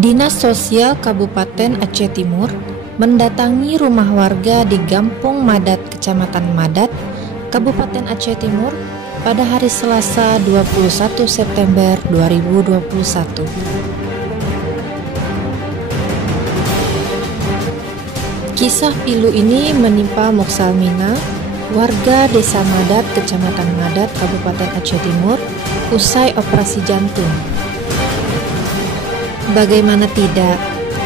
Dinas Sosial Kabupaten Aceh Timur mendatangi rumah warga di Gampung Madat, Kecamatan Madat, Kabupaten Aceh Timur pada hari Selasa 21 September 2021. Kisah pilu ini menimpa Muksalmina, warga Desa Madat, Kecamatan Madat, Kabupaten Aceh Timur, usai operasi jantung. Bagaimana tidak,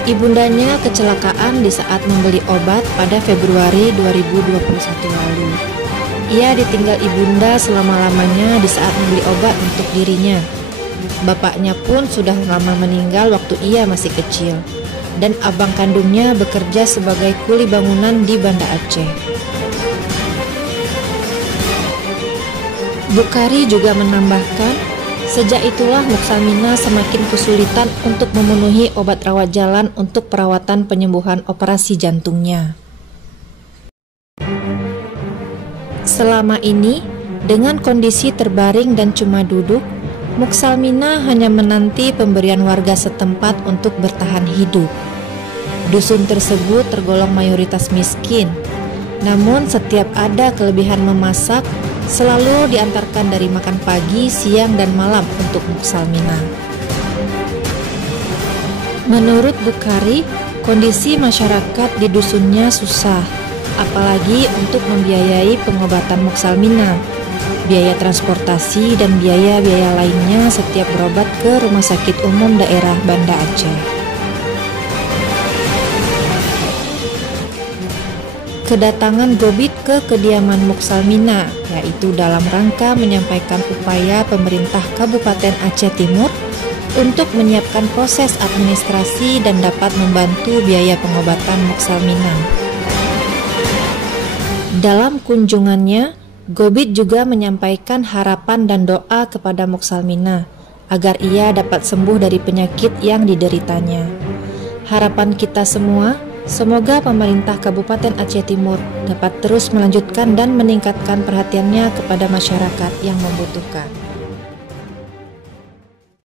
ibundanya kecelakaan di saat membeli obat pada Februari 2021 lalu. Ia ditinggal ibunda selama-lamanya di saat membeli obat untuk dirinya. Bapaknya pun sudah lama meninggal waktu ia masih kecil, dan abang kandungnya bekerja sebagai kuli bangunan di Banda Aceh. Bukhari juga menambahkan, sejak itulah Muksalmina semakin kesulitan untuk memenuhi obat rawat jalan untuk perawatan penyembuhan operasi jantungnya. Selama ini, dengan kondisi terbaring dan cuma duduk, Muksalmina hanya menanti pemberian warga setempat untuk bertahan hidup. Dusun tersebut tergolong mayoritas miskin, namun setiap ada kelebihan memasak, selalu diantarkan dari makan pagi, siang, dan malam untuk Muksalmina. Menurut Bukhari, kondisi masyarakat di dusunnya susah, apalagi untuk membiayai pengobatan Muksalmina, biaya transportasi, dan biaya-biaya lainnya setiap berobat ke Rumah Sakit Umum Daerah Banda Aceh. Kedatangan Gobit ke kediaman Muksalmina, yaitu dalam rangka menyampaikan upaya pemerintah Kabupaten Aceh Timur untuk menyiapkan proses administrasi dan dapat membantu biaya pengobatan Muksalmina. Dalam kunjungannya, Gobit juga menyampaikan harapan dan doa kepada Muksalmina agar ia dapat sembuh dari penyakit yang dideritanya. Harapan kita semua, semoga pemerintah Kabupaten Aceh Timur dapat terus melanjutkan dan meningkatkan perhatiannya kepada masyarakat yang membutuhkan.